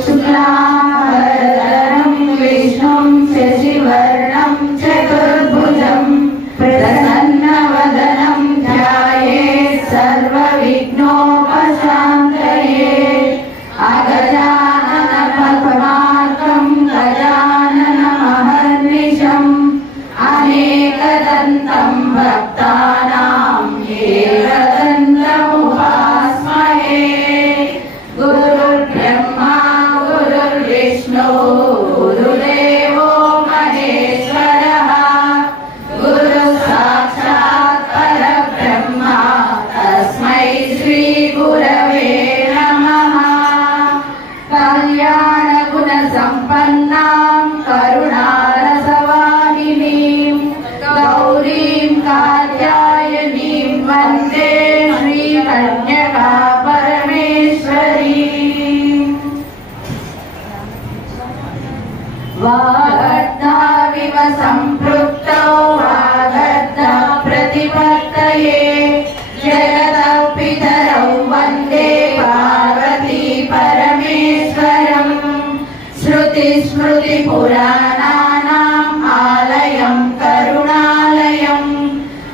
शुक्लांबरधरं विष्णुं शशिवर्णं चतुर्भुजं प्रसन्नवदनं ध्यायेत् सर्वविघ्नोपशान्तये। अगजाननपद्मार्कं गजाननमहर्निशम् अनेकदन्तं भक्तानां एकदन्तमुपास्महे। गुरुर्ब्रह्मा गुरुर्विष्णु गुरुदेवो महेश्वरः गुरुः साक्षात् परब्रह्म तस्मै श्रीगुरवे नमः। कल्याणगुणसम्पन्नां करुणारसवाहिनीं गौरीं कात्यायनीं वन्दे श्रीकन्यका वागर्धाविव सम्पृक्तौ वागर्धा प्रतिपत्तये जगतः पितरौ वन्दे पार्वती परमेश्वरम्। श्रुतिस्मृतिपुराणानाम् आलयं करुणालयं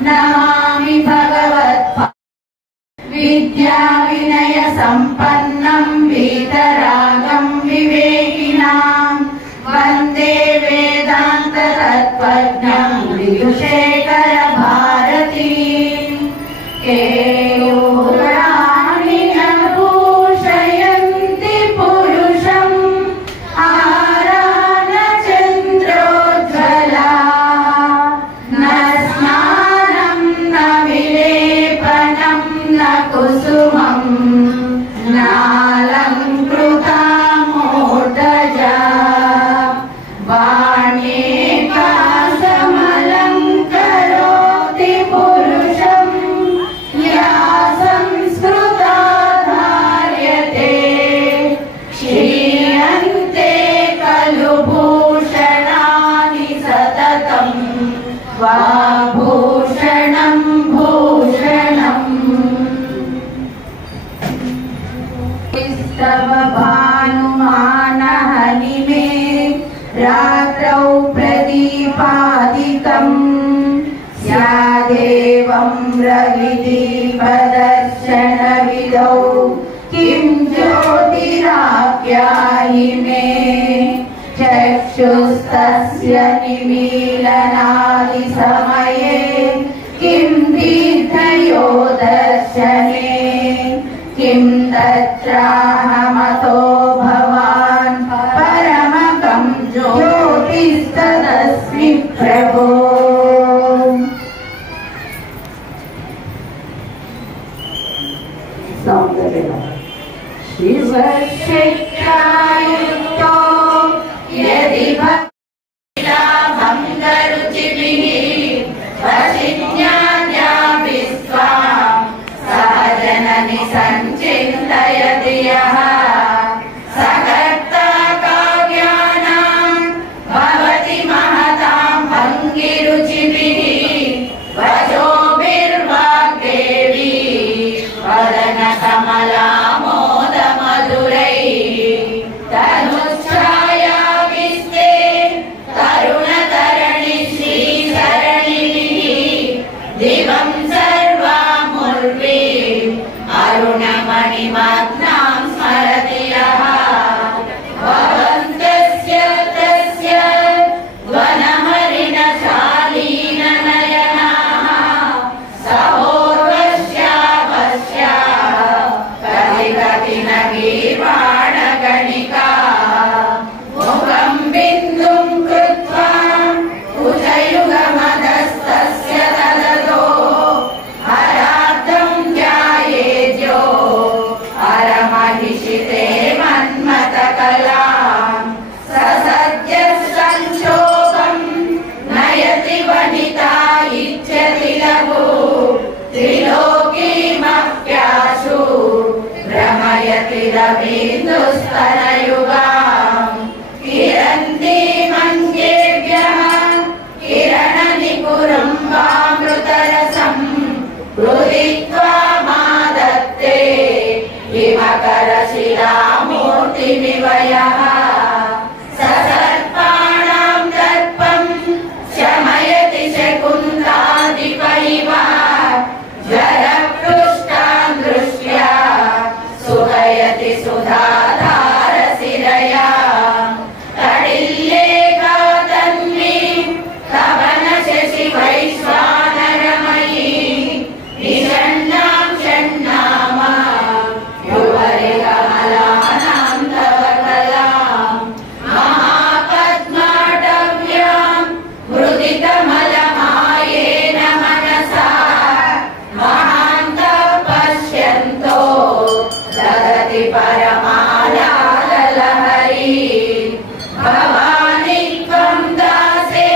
नमामि भगवत्पादं विद्याविनयसम्पन्नं वीतरागं विवेकिनां वन्दे वेदान्ततत्त्वज्ञं विदुषेखर भारतीं। केयूराणि न भूषयन्ति पुरुषं आरानचन्द्रोज्ज्वला न स्नानं न विलेपनं न कुसुमं नालङ्कृता मूर्धजा वाण्येकासमलङ्करोति पुरुषं या संस्कृता धार्यते क्षीयन्ते खलु भूषणानि सततं वाग्भूषणं भूषणम्। स्तव भानुमानः निमे रात्रौ प्रदीपादिकं स्यादेवं रविदीपदर्शनविधौ किं ज्योतिराप्यायि मे चक्षुस्तस्य निमीलनादिसमये किं दीर्घयो दर्शने किं तत्राहमतो भवान् परमकं ज्योतिस्तदस्मि प्रभो। शिवशिक्षायुक्तो यदि भक्तिलाभं गरुचिभिः वशिन्याद्याभिस्त्वां सहजननि सञ्चिन्तयति यः सकर्ता काव्यानां भवति महतां भङ्गिरुचिभिः वचोभिर्वाग्देवी वदनकमलामोदमधुरैः तनुच्छायाविस्ते तरुणतरणि श्रीसरणिभिः दिवं सर्वामुर्वीं अरुणमणिमग्नां स्मरति यः भवन्तस्य तस्य वनहरिणशालीननयनाः सहोर्वश्यावश्या कलिकपिनगीर्वाणगणिका मुखं बिन्दुं कृत्वा कुजयुगमदस्तस्य ददतो हरार्धं ध्यायेद्यो हरमहिषिते मन्मथकलां ससद्यः संक्षोभं नयति वनिता इच्छति लघु त्रिलोकीमप्याशु भ्रमयति रवीन्दुस्तनयुगां किरन्तीमङ्गेभ्यः किरणनिकुरुम्बामृतरसं हृदित्वा मादत्ते हिमकरशिलामूर्तिमिव यः सर्पाणां दर्पं शमयति शकुन्तादिप इव ज्वरपृष्टां दृष्ट्या सुखयति सुधाधारशिरया तडिल्लेखातन्वीं कवनशशिवैश्वानरमयी निषण्णां षण्णामा युवरिकमलानां तव कलां महापद्माटव्यां मृदितमलमायेन मनसा महान्तः पश्यन्तो ददति परमालालहरी भवानि त्वं दासे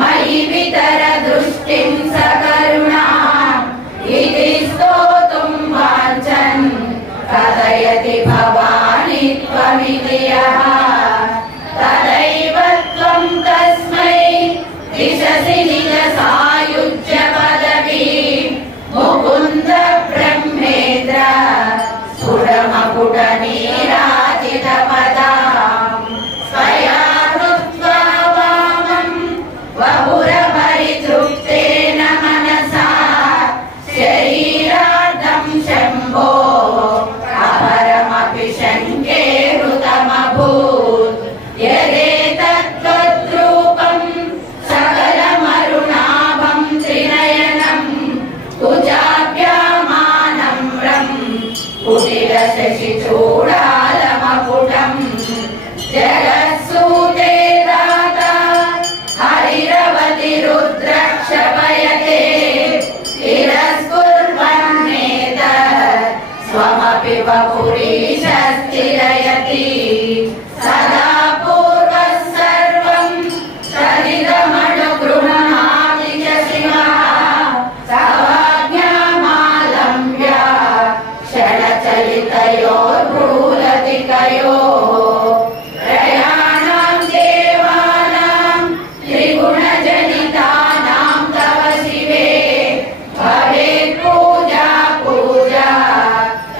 मयि वितर दृष्टिं सकरुणाम् इति स्तोतुं वाञ्छन् कथयति भवानि त्वमिति यः तदैव त्वं तस्मै दिशसि निजसायुज्य पदवीं मुकुन्द ब्रह्मेन्द्र स्फुटमकुटनीराजितपदां स्वया हृत्वा वामं वपुरपरितृप्तेन मनसा शरीरार्धं शम्भो अपरमपि शङ्के हृतमभूत् यदेतद्वद्रूपं सकलमरुणाभं त्रिनयनं कुजाभ्यामानम्रं कुटिलशशिचूडालमकुटं जगत्सूते दाता हरिरवति रुद्रक्षपयते तिरस्कुर्वन्नेतत् स्वमपि वपुरीश स्थिरयति सदा पूर्वः सर्वं तदिदमनुगृह्णाति च शिवः सवाज्ञामालम्ब्य क्षणचलितयोर्भ्रूलतिकयोः प्रयाणां देवानां त्रिगुणजनितानां तव शिवे भवेत् पूजा पूजा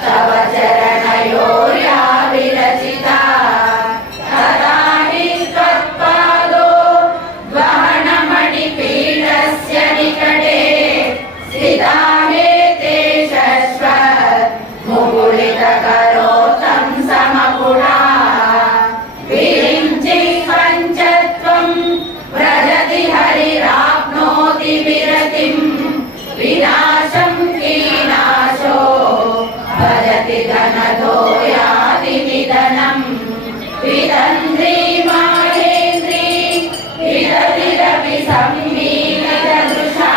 तव चरणयोर्या विरचिता तदा हि त्वत्पादो द्वहनमणिपीठस्य निकटे स्थिता हेते शश्वत् मुकुलितकरोतं समकुला विरिञ्चि पञ्चत्वं व्रजति हरिराप्नोति विरतिं विनाशं कीनाशो भजति धनदो याति निधनम् वितन्द्री माहेन्द्री विदतिरपि सम्मीलितदृशा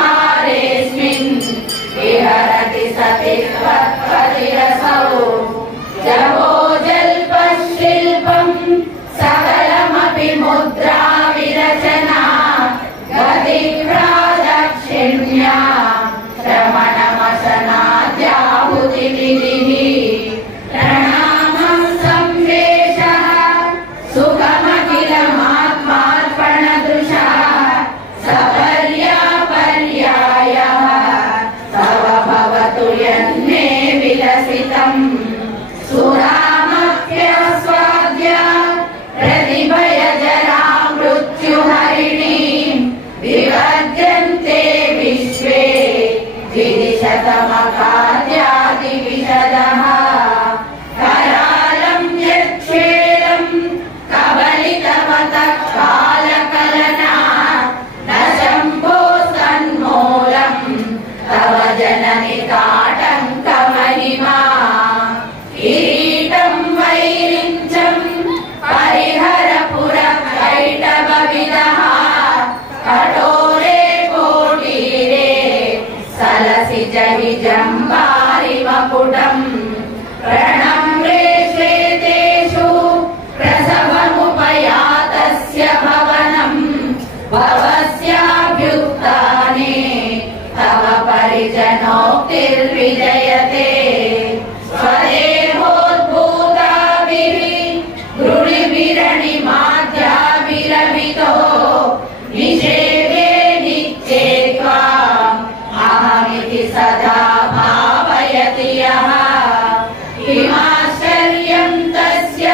महासंहारेऽस्मिन् विहरति सति त्वत्पतिरसौ जपोजल्पशिल्पं सकलमपि मुद्रा विरचना गतिप्रादक्षिण्या श्रमणमशनाद्याहुतिविधिः प्रणामं संवेशः सुखमखिलमात्मार्पणदृशा सपर्यापर्यायः तव भवतु यन्मे विलसितम् सुरामप्यस्वाद्या प्रतिभयजरा मृत्युहरिणीं विवर्ध्यन्ते विश्वे द्विशतमकाद्यादिविशदः करालं यच्छेदं कबलितवतः कालकलना न शम्भोस्तन्मूलं तव जननि ताटङ्कमहिमा किरीटं वैरिञ्चं परिहरपुरकैटभविदः कठोरे कोटीरे सलसि जहि जम्बारिमकुटम् प्रणम्रे श्वेतेषु प्रसवमुपयातस्य भवनं भवस्याभ्युत्थाने तव परिजनोक्तिर्विजयते स्वदेहोद्भूताभिः गृणिभिरणिमाद्याभिरभितो निषेवे नित्ये त्वाम् अहमिति सदा भाव विभाति यः किमाश्चर्यं तस्य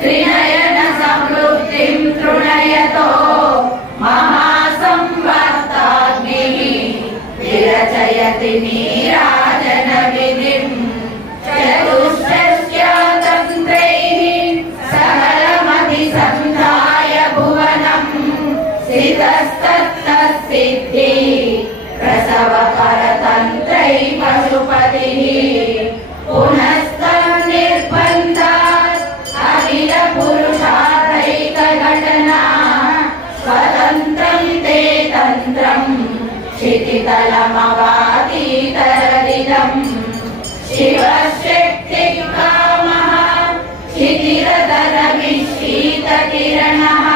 त्रिनयन समृद्धिं तृणयतो महासंवर्ताग्निः विरचयति नीराजन विधिं चतुष्षष्ट्यातन्त्रैः सकलमधिसन्धाय भुवनं सितस्तत्तत्सिद्धि प्रसवपरतन्त्रै पशुपतिः पुनस्तन्निर्बन्धात् अखिलपुरुषार्थैकघटना स्वतन्त्रं ते तन्त्रं क्षितितलमवातीतरदिदम् शिवशक्तिकामः क्षितिरतरमिश्रीतकिरणः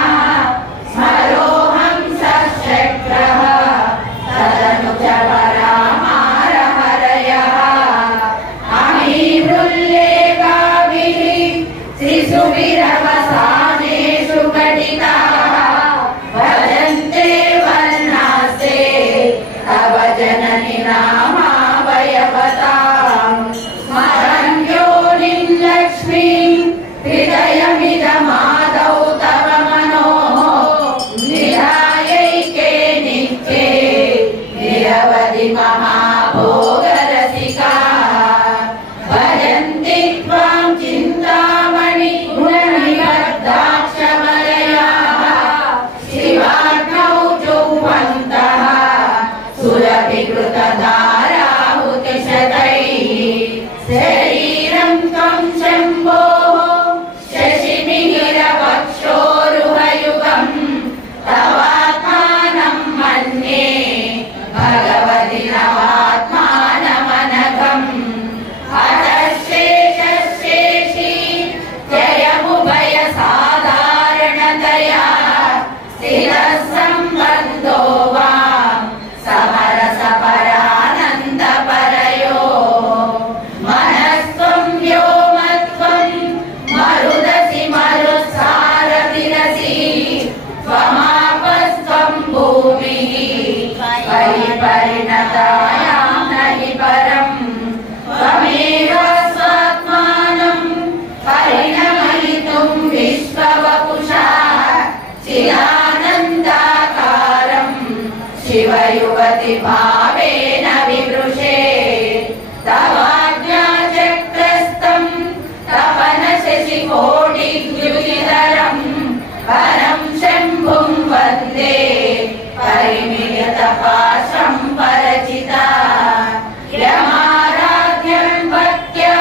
स्मरोऽहं सशक्रः तदनु च परामारहरयः अमीहृल्लेखाभिः शिशुभिरवसानेषु घटिताः भजन्ते वर्णास्ते तव जननि नामावयवताम् स्मरन् योनिं लक्ष्मीं हृदयमिदमादौ तव मनोः निधायैके नित्ये निरवधि महाभोगरसिका भजन्ति त्वां चिन्तामणि गुणनिबद्धाक्षमलयाः शिवाग्नौ जुह्वन्तः सुरभिकृतधाराहुतिशतैः शरीरं त्वं शम्भोः शशिमिहिरवक्षोरुहयुगम् तवात्मानं मन्ये भगवति नवात्मानमनघम् हतशेषशेषी जयमुभयसाधारणतया स्थिरः सम्बन्धो वां समरसपरानन्दपरयो मनस्त्वं व्योमत्वं मरुदसि मरुत्सारतिरसि त्वमापस्त्वं भूमिः परिपरिणतायां नहि परम् त्वमेव स्वात्मानं परिणमयितुं विश्ववपुषा चिदानन्दाकारं शिवयुवति भावेन विवृशे तवाज्ञाचक्रस्तं तपनशशिकोटिद्युतिधरं परं शम्भुं वन्दे परिमिलितपाशं परचिता यमाराध्यं भक्त्या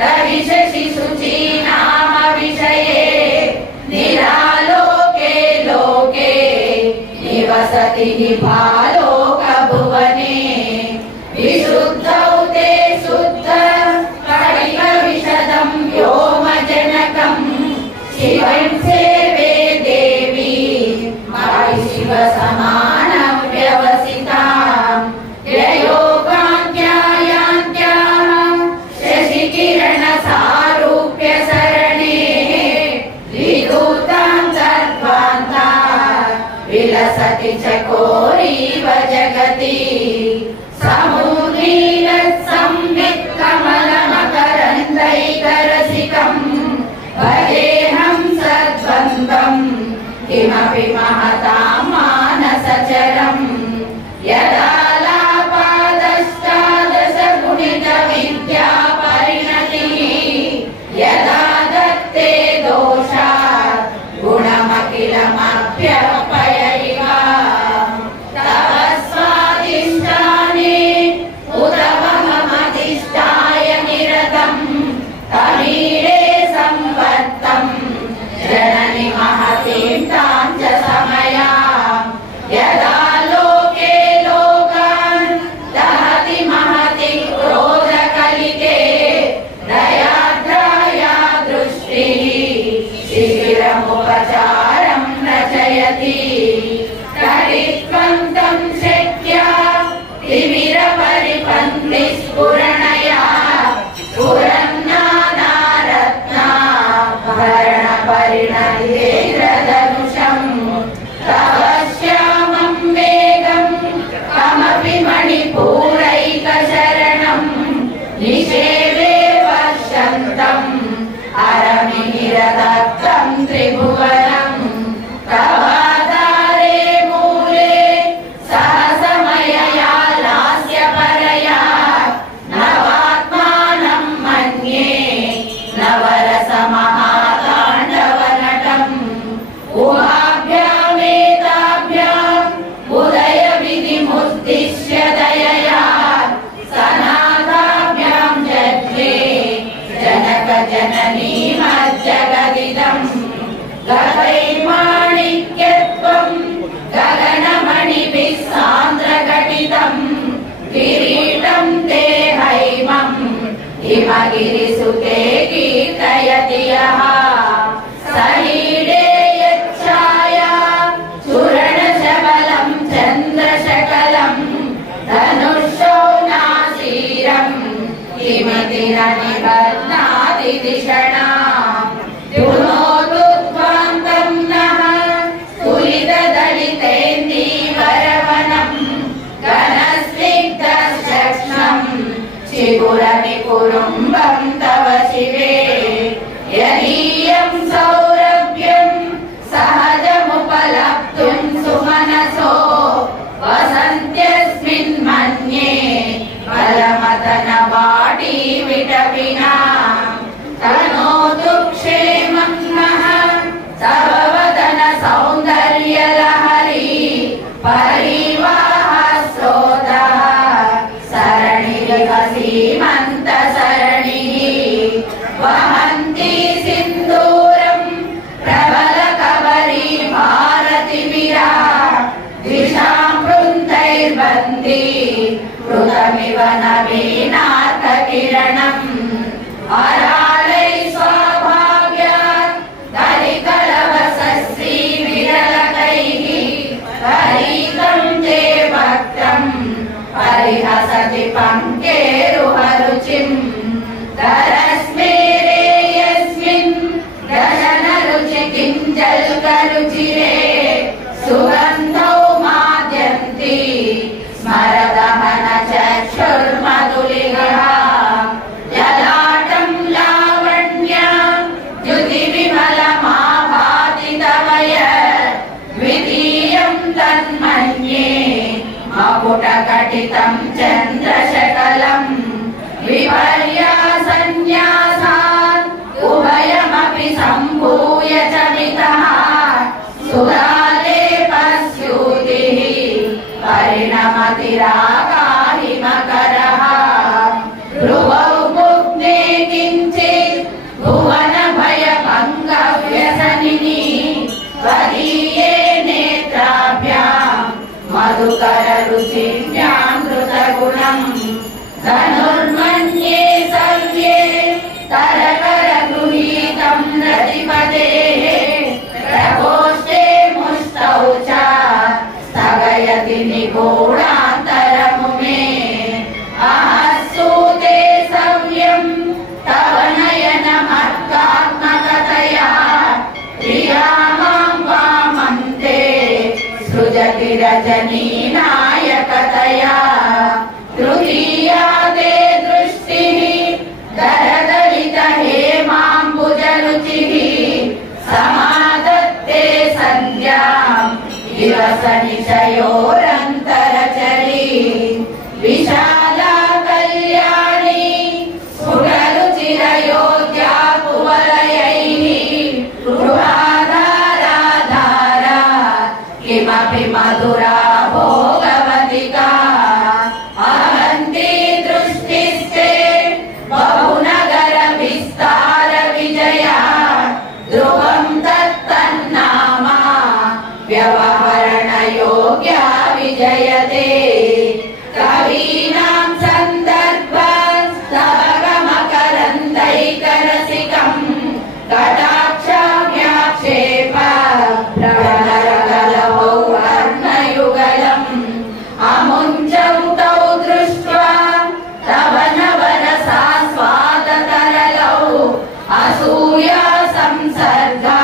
रविशशिशुचीनाम विषये निरालोके लोके निवसति निभालोकभुवने विशुद्धौ ते शुद्ध कणिकविशदं व्योमजनकं शिवं सेवे देवी शिवसमानं व्यवसितां ययोगान्त्यायान्त्याः शशिकिरणसारूप्यसरणे विधूतां सर्वान्तां विलसति चकोरी निषेवे वर्षन्तम् अरमिहिरदत्तं त्रिभुवनम् प्रभातारे मूले सहसमयया लास्यपरया नवात्मानं मन्ये नवरसमहाताण्डवनटम् उभाभ्यामेताभ्याम् उदयविधिमुद्दिश्य दयया सनाथाभ्यां जज्ञे जनकजननीमज्जगदिदम् गगैर्माणिक्यत्वं गगनमणिभिः सान्द्रघटितम् किरीटं ते हैमम् हिमगिरिसुते कीर्तयति यः सहीडे यच्छाया चूरणशबलं चन्द्रशकलम् धनुषौनासीरम् किमिति न निबध्नाति दिशणाम् द्युनोतुध्वान्तं नः स्फुलितदलितेन्दीवरवनम् घनस्निग्धश्चक्ष्णम् शिखुरनिकुरुम्बं तव शिवे यदीयं सौरभ्यं सहजमुपलब्धुं सुमनसो वसन्त्यस्मिन् मन्ये बलमदनवाटी विटपिना तनोतु क्षेमं नः तव वदन सौन्दर्यलहरी परिवाहस्रोतः सरणिरिव सीमन्तसरणिः वहन्ती सिन्दूरं प्रबलकबरी भारतिमिरा द्विषां वृन्दैर्बन्दी कृतमिव नवीनार्थकिरणम् अरालैः स्वाभाव्यात् दलिकलवसश्रीविरलकैः हरितं ते वक्त्रम् परिहसति पङ्केरुहरुचिम् तरस्मेरे यस्मिन् दशनरुचि किञ्जल्करुचिरे सुगन्धौ माद्यन्ति स्मरदहन चक्षुर्मधुलिगः ललाटं लावण्यां द्युतिविमलमाभाति तव यत् द्वितीयं तन्मन्ये मकुटघटितं चन्द्रशकलम् विपर्यासन्न्यासात् उभयमपि सम्भूय चमितः सुरालेपस्यूतिः परिणमतिरागाहिमकरः भ्रुवौ मुग्ने किञ्चित् भुवनभयभङ्गव्यसनिनि त्वदीये नेत्राभ्याम् मधुकररुचिन्यां कृतगुणम् धनुर्मन्ये सव्ये तरकरगृहीतं रतिपतेः प्रकोष्ठे मुष्टौ च स्थगयति निगूढान्तरमुमे अहस्सूते सव्यं तव नयनमर्कात्मकतया प्रिया मां वामन्ते सृजति रजनीनायकतया तृतीया ते दृष्टिः दरदलितहेमाम्बुजरुचिः समादत्ते सन्ध्याम् दिवसनिशयोरन्तरचरी विशाला कल्याणी स्फुटरुचिरयोध्या कुवलयैः गृहाधाराधारा किमपि मधुरा भोगवतिका अहन्ती दृष्टिस्ते बहुनगर विस्तार विजया ध्रुवं तत्तन्नामा व्यवहरण योग्या विजयते कवीनां सन्दर्भस्तवगमकरन्दैकरसिकम् कटाक्षाभ्याक्षेप प्रवलरगलवौ वर्णयुगलम् अमुञ्चौ तौ दृष्ट्वा तव नवरसास्वादतरलौ असूया संसर्गा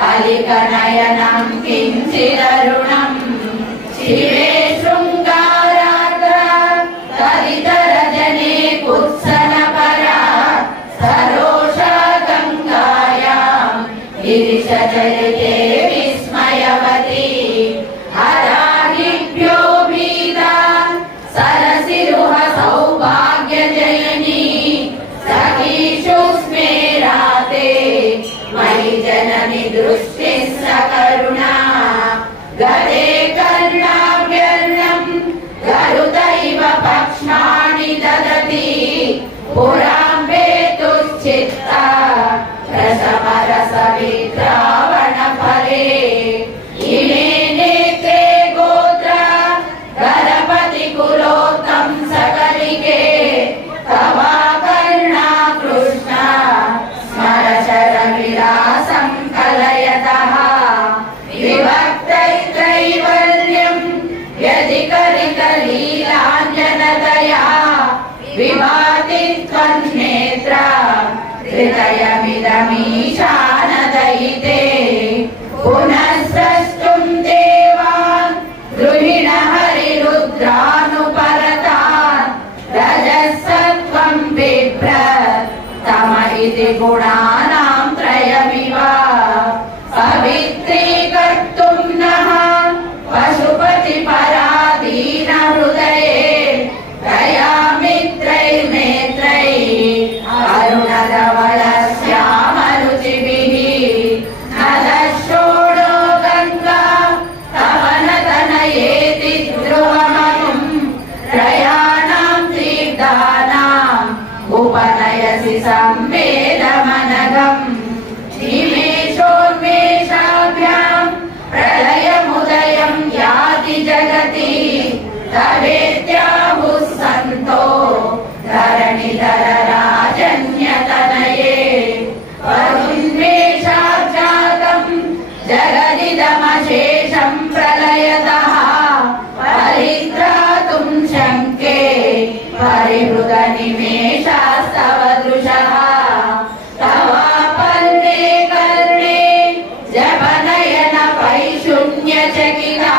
कलिकनयनं किञ्चिदरुणम् शिवे शृङ्गारार्द्र कलितरजने कुत्स जयनी सखीषु स्मेराते मयि जननि दृष्टिः सकरुणा गते कर्णाभ्यर्णं गरुदैव पक्ष्माणि ददति पुराम्बेतुश्चित्ता रसमरसविद्रावणफले इमे नेत्रे गोत्रा गणपतिकुलोत्तं सकलिके तवा कर्णा कृष्णा स्मरशरविलासं कलयतः विभक्तैत्रैवल्यं व्यधिकरितलीलाञ्जनतया विभाति त्वन्नेत्रा हृदयमिदमीशानदयिते पुनः स्रष्टुं देवान् गृहिणहरिरुद्रानुपरतान् रजसत्त्वं बिभ्र तम इति गुणानां त्रयमिव पवित्रीकर्तुं नः पशुपतिपराधीनहृदये दयामित्रैर्नेत्रैः अरुणधवलश्यामरुचिभिः नदशोणो गङ्गा तवनतनयेति ध्रुवमनुं त्रयाणां तीर्थानाम् उपनयसि संवेदमनघम् निमेषोन्मेषाभ्यां प्रलयमुदयं याति जगति तवेत्याहुः सन्तो धरणिधरराजन्यतनये वरुन्मेषाब्जातं जगदिदमशेषं प्रलयतः परित्रातुं शङ्के परिहृतनिमेषास्तव दृशः तवापल्ले कर्णे जपनयन पैशून्यचकिता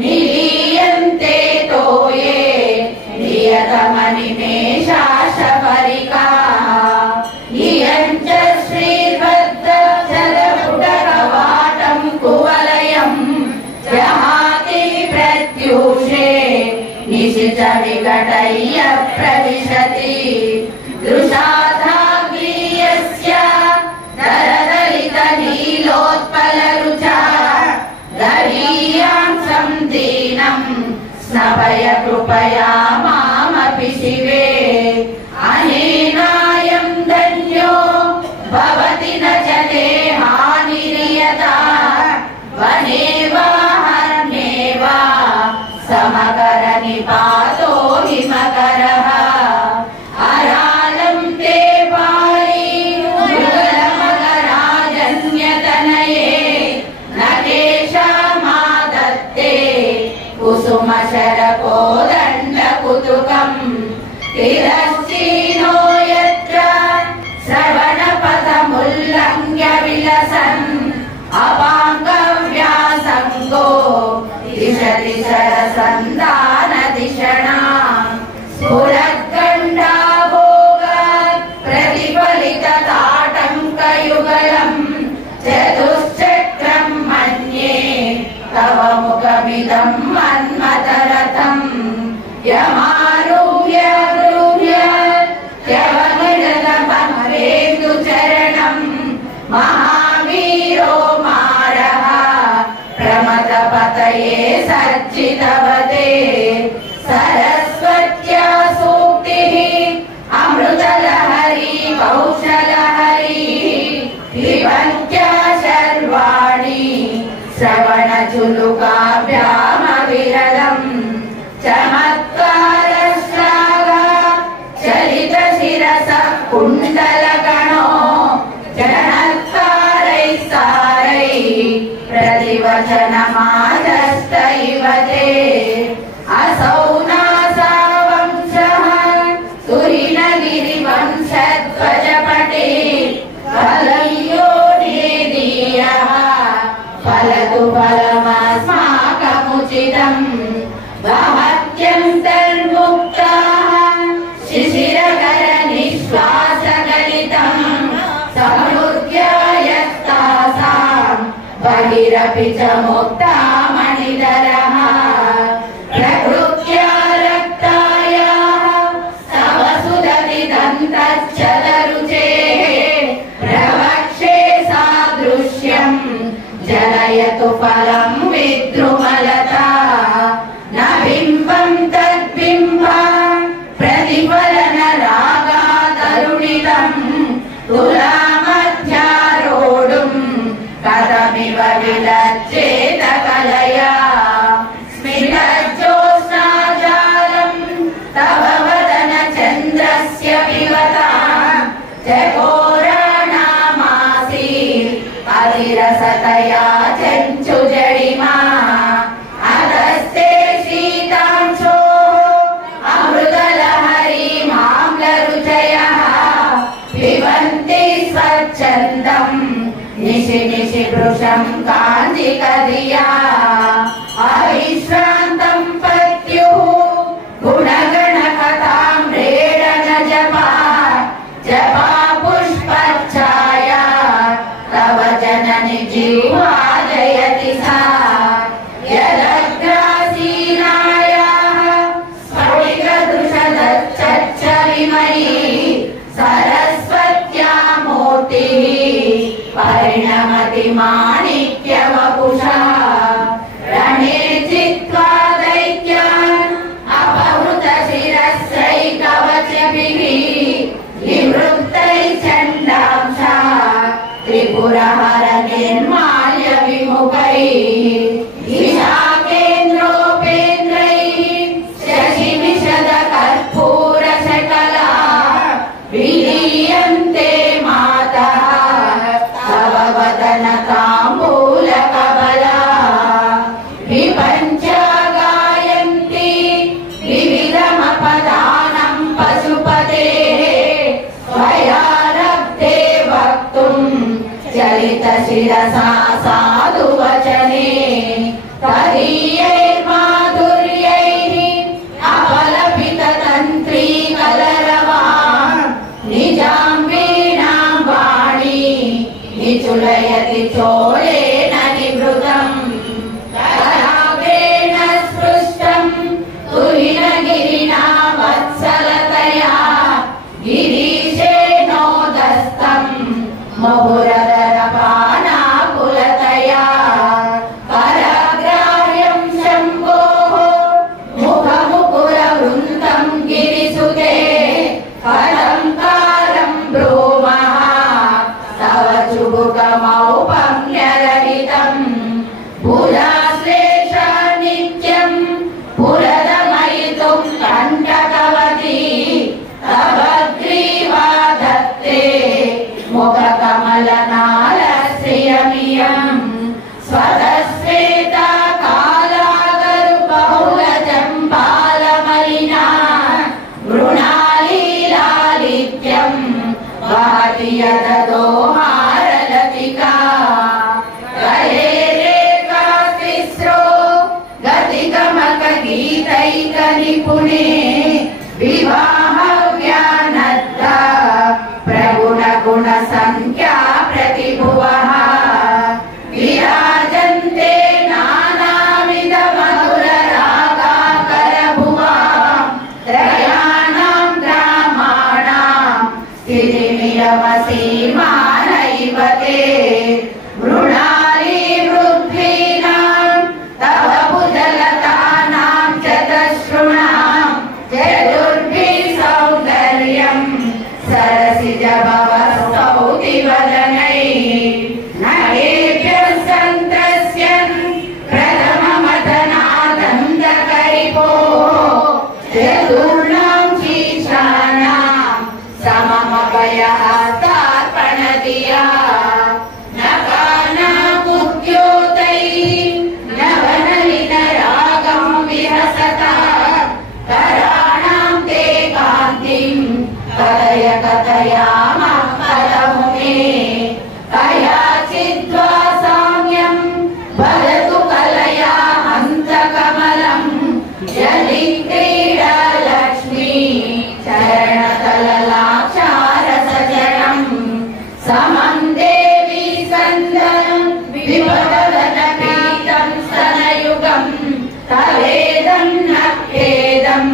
निलीयन्ते तोये नियतमनिमेषाशपरिका इयं च श्रीभद्रजलपुटकवाटं कुवलयं जहाति प्रत्यूषे निशिच विकटय्य प्रविशति दृशाधाग्रीयस्य दरदलितनीलोत्पलरुचा दरीयां संदीनं स्नपय कृपया मामपि शिवे अनेनायं धन्यो भवति न च ते हानिर्यथा वने वा हर्मे वा समकरनिपातो हिमकरः अरालं ते पाळि मृगलमकराजन्यतनये न केषामादत्ते कुसुमशरकोदण्डकुतुकम् तिरश्चीनो यत्र श्रवणपथमुल्लङ्घ्य विलसन् अपाङ्गव्यासङ्गो दिशति शरसन्धानधिषणाम् स्फुरद्गण्डाभोगात् प्रतिफलितताटङ्कयुगलम् चतुश्चक्रं मन्ये तव मुखमिदं मन्मथरथम् यमारुह्य गृह्य ह्यवनिरतमहेन्दुचरणम् महावीरो मारः प्रमथपतये सर्जितवते सरस्वत्या सूक्तिः अमृतलहरी कौशलहरी विवन्त्या शर्वाणि श्रवणचुलुकाभ्यामविरलम् चमत्कारश्लाघा चलितशिरसः कुण्डलगणो जनत्कारैः सारैः प्रतिवचनमादस्त इव ते असौ नासावंशः सुरिनगिरिवंशध्वजपटे फलयो नेदीयः फलतु फलमस्माकमुचितम् भवत्यन्तर्मुक्ताः शिशिरकरनिश्वासगलितम् समुद्यायस्तासां बहिरपि च मुक्ता मणिधरः प्रकृत्या रक्तायाः तव दन्तश्चलरुचे प्रवक्षे सादृश्यम् जलयतु फलं विद्रुमलता न बिम्बं तद्बिम्बा प्रतिफलन रागादरुणितं तुलामध्यारोढुं कथमिव विलज्जेत कलया स्मितज्योत्स्नाजालं तव वदन चन्द्रस्य पिबता चकोराणामासीत् अतिरसतया चञ्चुजडिमा अधस्ते शीतांशो अमृतलहरी माम्लरुचयः पिबन्ति स्वच्छन्दम् निशि निशि वृषं काञ्जिकधिया अविश्रान्तं पत्युः गुणगणकथां रेडन जपा जपा पुष्पच्छाया तव जननि जीवा जयति सा यदग्रासीनायाः स्फटिकदृशदच्चच्छविमयी सरस्वत्या मूर्तिः परिणमति माणिक्यवपुषा रणे चित्वा दैत्यान् अपहृतशिरस्रैकवचभिः निवृत्तैः चण्डांशा त्रिपुरहर निर्माल्य विमुखैः विशाखेन्द्रोपेन्द्रैः शशिनिषद कर्पूरशकला विलीयन्ते मातः तव वदन ताम्बूलकबला विपञ्चा गायन्ति विविधमपदानं पशुपतेः स्वयारब्धे वक्तुं चलितशिरसा साधु वचने तदीयैर्माधुर्यैः अपलपिततन्त्री कलरवान् निजां वीणां वाणी निचुलयति चोलेन निवृतम् कराग्रेण स्पृष्टं तुहिनगिरिना वत्सलतया गिरीशेनोदस्तं मुहुरदरपानाकुलतया कराग्राह्यं शम्भोः मुखमुकुरवृन्तं गिरिसुते कलङ्कारं ब्रूमः तव चुबुकमौपम्यरहितं भुजाश्लेषा नित्यं पुरदमयितुं कण्टकवती तव ग्रीवा दत्ते मुखकमलनालश्रियमियं स्वतस्वेता कालागरुबहुलचम्पालमलिना मृणालीलालित्यं वहति यददोहारलतिका गले रेखास्तिस्रो गतिगमकगीतैकनिपुणे विवाहव्यानद्दा प्रगुणगुणसङ्ख्या प्रतिभुवः विराजन्ते नानाविधमधुररागाकरभुवां त्रयाणां ग्रामाणां स्थितिमियमसीमानैव ते मृणालीवृद्वीनां तव भुजलतानां चतुर्षॄणां चतुर्भिः सौन्दर्यं सरसिजभवस्तौति वदनैः नरेभ्यः सन्त्रस्यन् प्रथममथनादन्दकरिपो चतुर्णां शीर्षाणां सममभयहस्तार्पणधिया नकानामुद्योतैः नवनलिनरागं विहसता कराणां ते कान्तिं कथय कथयामः पदमुमे कयाचिद्वा साम्यं वदतु कलया हंसकमलं जलिक्रीडा लक्ष्मी चरणतललाक्षारसजनं समं देवी सन्दनं विपदवनपीतं स्तनयुगं तवेदं नखेदं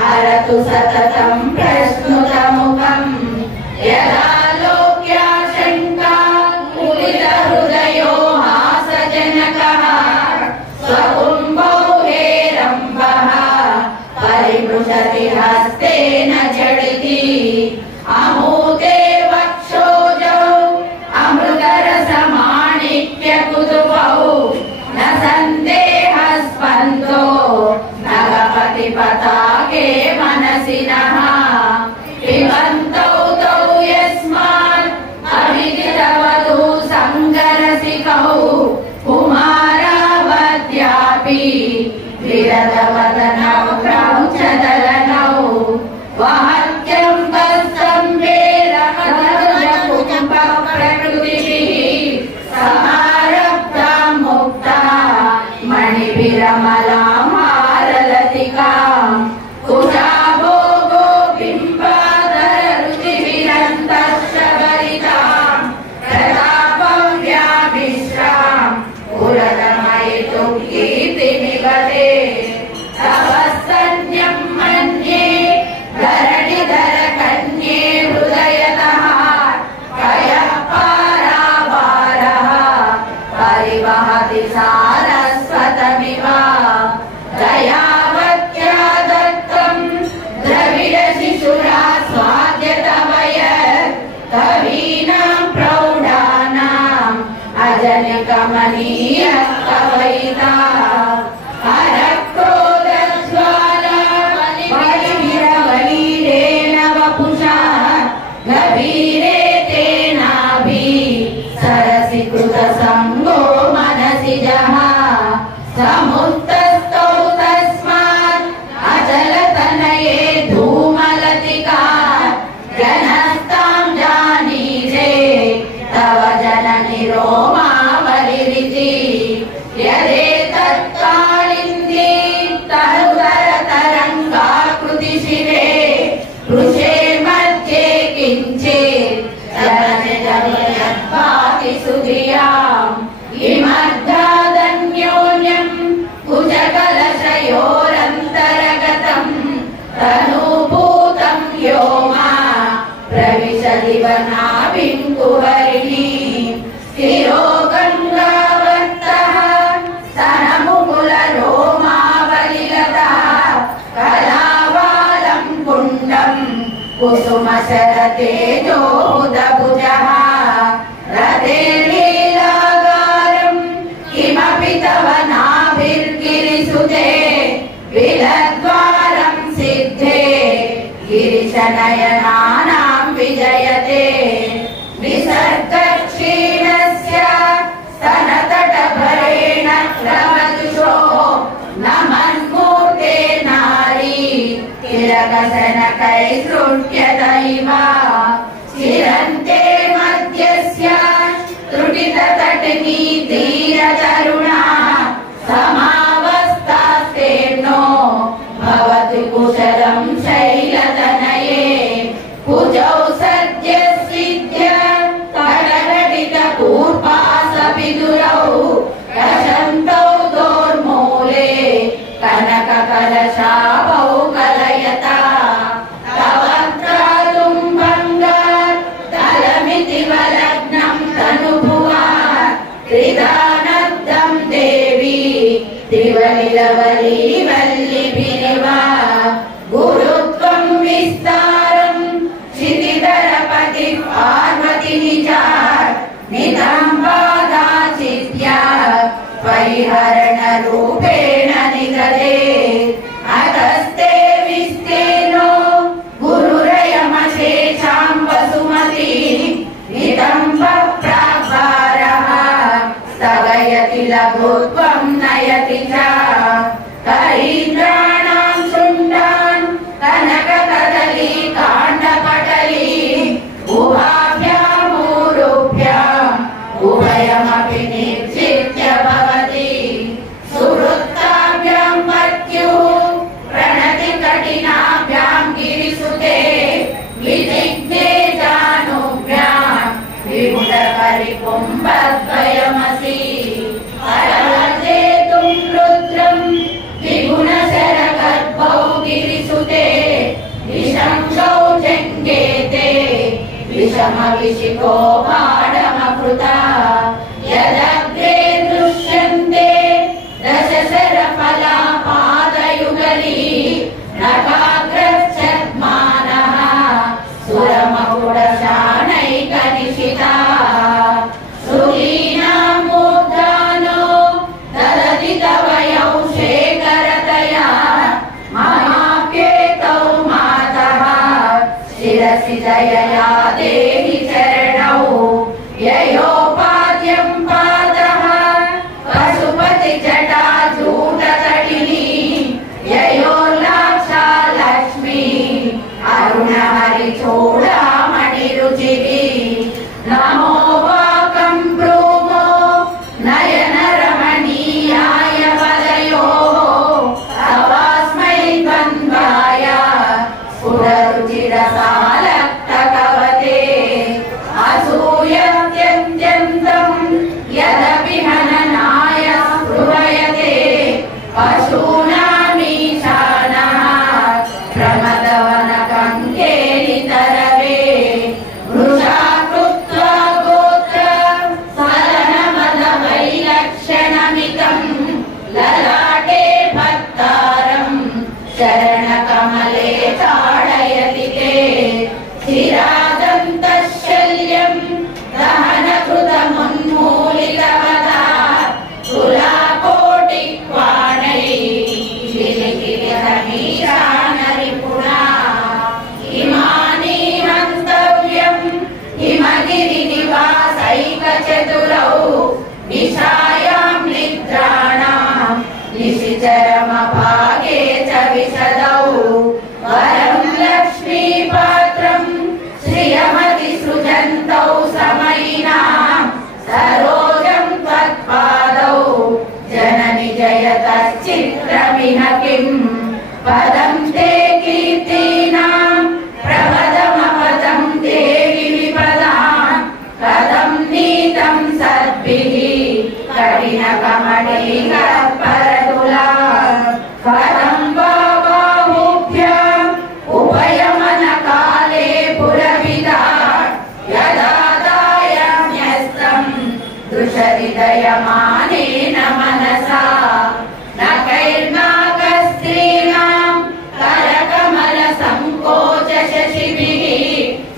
हरतु सततं प्रश्नुतमुखम् अमूते वक्षोजौ अमृतरसमाणिक्यकुतुबौ न सन्देहस्पन्दो नगपतिपताके मनसिनः पिबन्तौ तौ यस्मात् अभिजितवधू सङ्गरसिकौ कुमारावद्यापि विरदवदनौ क्रौञ्चदलनौ वहत्यं कस्तम्बेरमधुरकुम्भप्रकृतिभिः समारब्धां मुक्ता मणिभिरमलां हारलतिकां कुशाभोगो बिम्बाधररुचिभिरन्तर्षभरितां प्रतापव्याभिश्रां पुरतमयितुं कीर्तिमिवते तवस्तन्यं मन्ये धरणिधर कन्ये हृदयतः कयः पारावारः परिवहति सारस्वतमिव दयावत्या दत्तं द्रविडशिशुरा स्वाद्यतवय कवीनां प्रौढानाम् अजनिकमनीयः कवयिता हरक्रोधज्वाला बलिभिरवलीरेण वपुषा गभीरे तेनाभि सरसि कृतसङ्गो मनसि जः समुत्तस्थौ तस्मात् अचलतनये धूमलतिका जनस्तां जानीते तव जननि रोमावलिरिति यदेतत्कालिन्दी तरुतरतरङ्गाकृतिशिरे वृषे मध्ये किञ्चित् जननिजमियद्भाति सुधियाम् इमर्धादन्योन्यं कुजकलशयोरन्तरगतं तनुभूतं व्योमा प्रविशदिव नाभिं कुहरिणीं स्थिरो गङ्गावर्तः स्तनमुकुलरोमावलिलतः कलावालं कुण्डं कुसुमशरतेजोहुदभुजः रथेर्लीलागारं किमपि तव नाभिर्गिरिसुते विलद्वारं सिद्धे गिरिशनयनानां विजयते निसर्गक्षीणस्य स्तनतटभरेण क्रमजुषो नमन्मूर्ते नारी तिलकसनकैसृष्ट्यत चिरन्ते मध्यस्य त्रुटिततटिनी धीरतरुणा समावस्थास्तेनो भवतु कुशलं शैलतनये कुजौ सद्यसिद्ध्य कटघटितपूर्वासविदुरौ कषन्तौ दोर्मूले कनककलशाभौ कलयता तवत्रातुं भङ्गात् तलमिति वलग्नं तनुभुवा त्रिदानब्दं देवी त्रिवलिलवली वल्लिभिरिवा गुरुत्वं विस्तारं क्षितिधरपतिः पार्वती निजात् नितम्बादाचित्या परिहरणरूपेण निगते अतस्ते विस्तेनो गुरुरयमशेषां वसुमती नितम्बप्राभारः स्थगयति लघुत्वं नयति च करीन्द्राणां शुण्डान् कनककदली काण्डपटली उभाभ्यामूरुभ्याम् उभयमपि निर्जित्य भवति सुहृत्ताभ्यां मत्युः प्रणति कठिनाभ्यां गिरिसुते विदिग्धे जानुभ्यां विमुखपरिकुम्भद्वयमसि परमजेतुं रुद्रं विगुणशरगर्भौ गिरिसुते विशङ्कौ जङ्गेते विषमविशिखो बाणमकृता यदग्रे दृश्यन्ते दशशरफला पादयुगली नगाग्रश्चर्मानः दया देहि चरणौ ययोपाद्यं पादः पशुपति जटाजूटतटिनी ययोर्लाक्षा लक्ष्मी अरुणहरि चूडामणि रुचिरी नमो वाकं ब्रूमो नयन रमणीयाय पदयोः तवास्मै द्वन्द्वाय स्फुररुचिरसालक्तकवते असूयत्यत्यन्तं यदपि हननाय स्पृहयते पशूनामीशानः प्रमदवनकङ्केलितरवे वृषा कृत्वा गोत्र सलनमदवैलक्षणमितं ललाटे भक्तारं चरणकमले ताडयति ते स्थिरादन्तशल्यं दहनकृतमुन्मूलितवदा तुलाकोटिक्वाणैः किलिकिलितमीशानरिपुणा इमानि हन्तव्यं हिमगिरिनिवासैकचतुरौ निशायां निद्राणां निशिचरमभागे च विशदौ वरं लक्ष्मीपात्रं श्रियमतिसृजन्तौ समयिनां सरोजं त्वत्पादौ जननि जयतश्चित्रमिह किं पदं ते कीर्तीनां प्रपदमपदं देवि विपदां कथं नीतं सद्भिः कठिनकमलीकरपरतुला कथं वा बाहुभ्याम् उभयमनकाले पुरविदा यदा दायाम्यस्तं दृशहृदयमानेन मनसा न कैर्नागस्त्रीणां करकमलसङ्कोचशशिभिः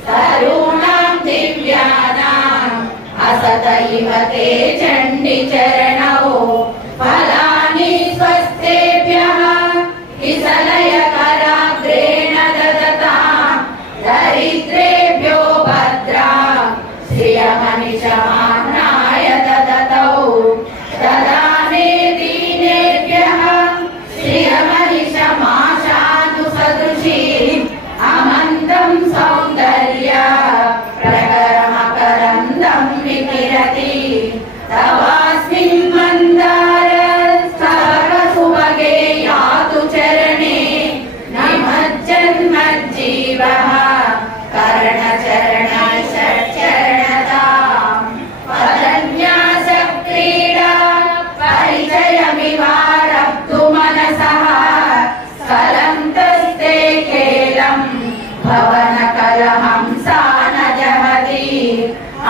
तरूणां दिव्यानाम् असत इव ते चण्डिचरणौ फलानि स्वस्तेभ्यः किसलयकराग्रेण ददतां दरिद्रेभ्यो भद्रा श्रियमनिशमानाय ददतौ तदा मे दीनेभ्यः श्रियमनिशमाशानुसदृशी अमन्तं सौन्दर्य प्रकरमकरन्दं विकिरति तवास्मिन् मन्दार स्तवकसुभगे यातु चरणे निमज्जन्मज्जीवः करणचरण षट्चरणताम् पदन्यासक्रीडा परिचयमिवारब्धु मनसः स्खलन्तस्ते खेलं भवनकलहंसा न जहति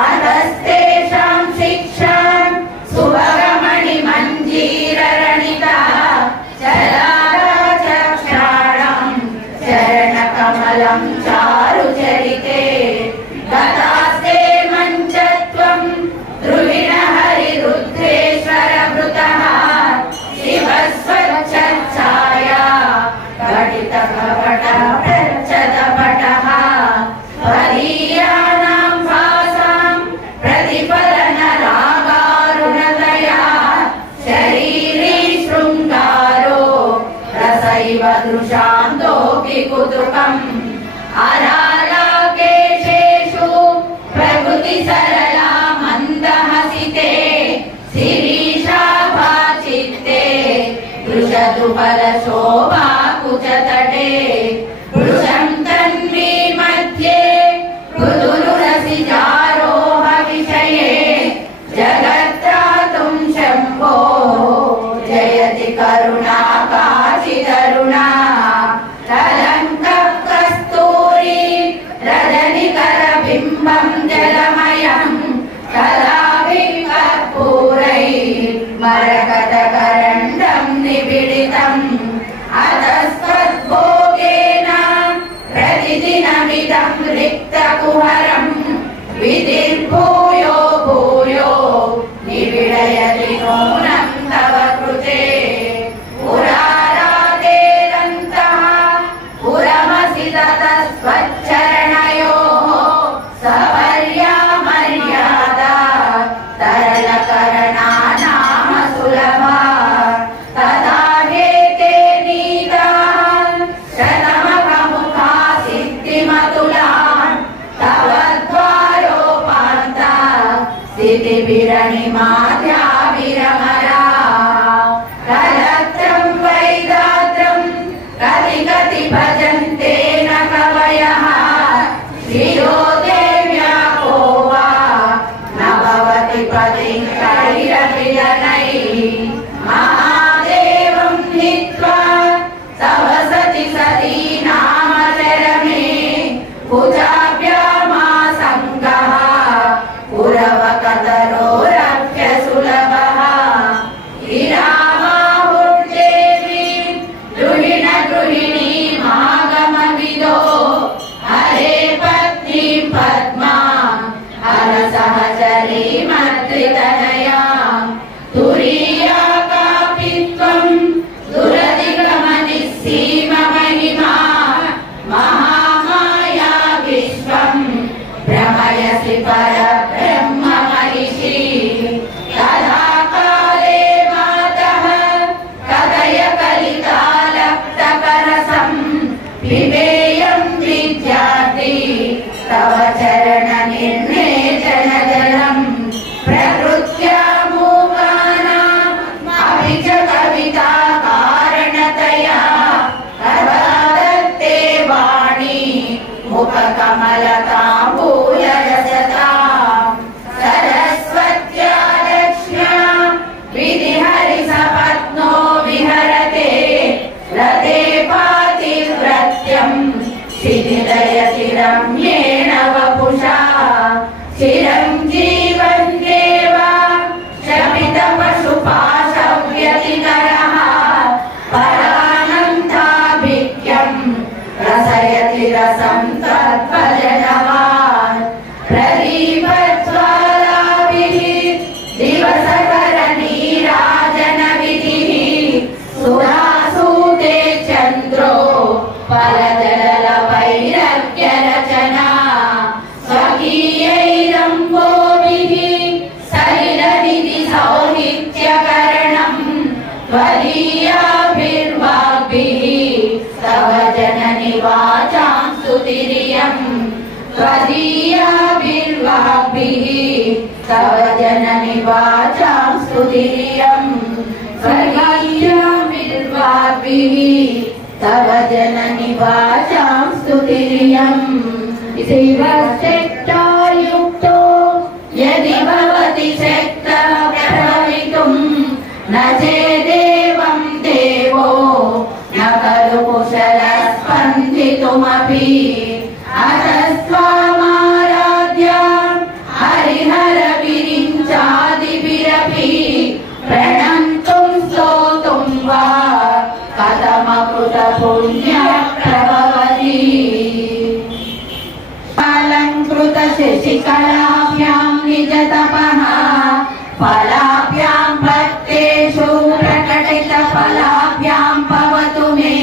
अतस्तेषां शिक्षां सुभगमणिमञ्जीररणिता चलाचक्षाणं चरणकमलं चारुचरिते गतास्ते मञ्चत्वं ध्रुविणहरिरुद्रेश्वरभृतः शिवस्वच्छाया घटितकपटः प्रच्छदपटः परीयानां भासां प्रतिफलनरागारुणतया शरीरे शृङ्गारो रसैव दृशान्तोऽपि कुतुकम् अरालाकेशेषु प्रकृतिसरला मन्दहसिते शिरीषाभाचित्ते दृशतु फलशोभा कुचतटे वृषं तन्वी मध्ये मृदुरुरसिजारोह विषये जगत्त्रातुं शम्भो जयति करुणा काचिदरुणा कलङ्कः कस्तूरी रजनिकरबिम्बं जलमयं कलाभिः कर्पूरैः मरकतकरण्डं निबिडितम् अथ स्थितिभिरणिमाद्याभिरमरा कलत्रं वैदात्रं कति भजन्ते न कवयः श्रियो देव्या को वा न भवति पतिं कैरविजनैः महादेवं नीत्वा सवसति सती नाम चरमे पूजाभ्यामासङ्गः पुरवकतरोरभ्यसुलभः गिरामाहुर्देवी गृहिणीमागमविदो हरे पत्नीं पद्माम् अलसहचरीमत्रितनयां तुरीया कापि त्वं दुरधिगमनिस्सीममहिमा महामाया विश्वं भ्रमयसि परब्रह्ममहिषी तदा काले मातः कथय कलिकालक्तकरसं पिबेयं विद्यार्थी तव चरणनिर्नेचनजलं प्रकृत्या मूकानाम् अपि च कविता कारणतया कदादत्ते वाणी मुखकमलताम्बूलरसताम् सरस्वत्या लक्ष्म्या विधिहरिसपत्नो विहरते रते पातिव्रत्यं शिथिलयति रम्येण वपुषा चिरञ्जीवन् देवा शपितपशुपाशव्यतिकरः परानन्दाभिक्यं रसयति रसं तद्भजनवान् प्रदीपज्वालाभिः दिवसकरनीराजनविधिः सुधासूते चन्द्रो फलजलवैरग्यरचना स्वकीयैरम्भोभिः सलिलनिधिसौहित्यकरणं त्वदीयाभिर्वाग्भिः तव जननि वाचां स्तुतिरियं त्वदीयाभिर्वाग्भिः तव जननि वाचां स्तुतिरियं त्वदीयाभिर्वाग्भिः तव जननि वाचां स्तुतिरियं शिवशक्तायुक्तो यदि भवति शक्तः प्रभवितुं न चेदेवं देवो न खलु कुशलस्पन्दितुमपि अतस्त्वामाराध्या हरिहरविरिञ्चादिभिरपि प्रणन्तुं स्तोतुं वा कथमकृतपुण्यप्रभवति अलङ्कृतशशिकलाभ्यां निजतपः फलाभ्यां भक्तेषु प्रकटितफलाभ्यां भवतु मे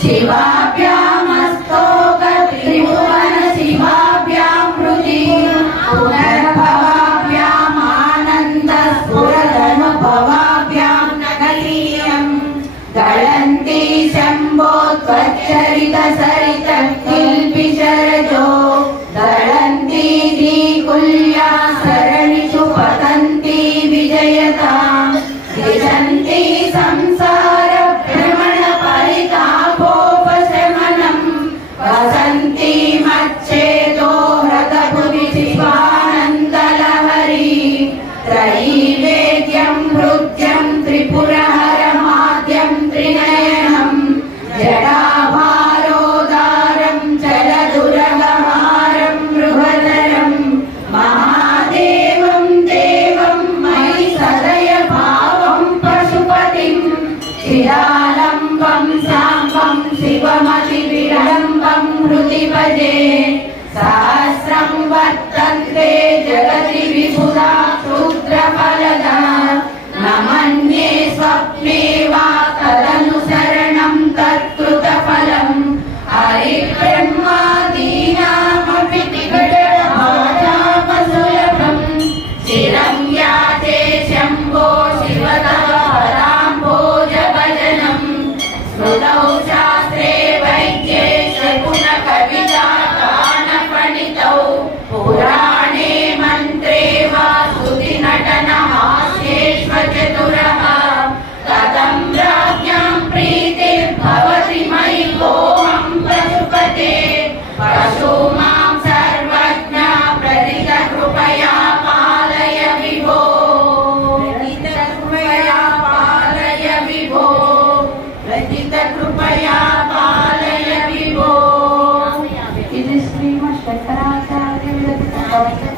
शिवाभ्यामस्तोकत्रिभुवन शिवाभ्यां हृदि पुनर्भवाभ्याम् आनन्दस्फुरदनुभवाभ्यां नगरीयं गळन्ति शम्भोत्वच्चरितसरितकिल्पिशरजो गळन्ति दीकुल्या सरणिषु पतन्ति विजयतां दिशन्ति संसार कविता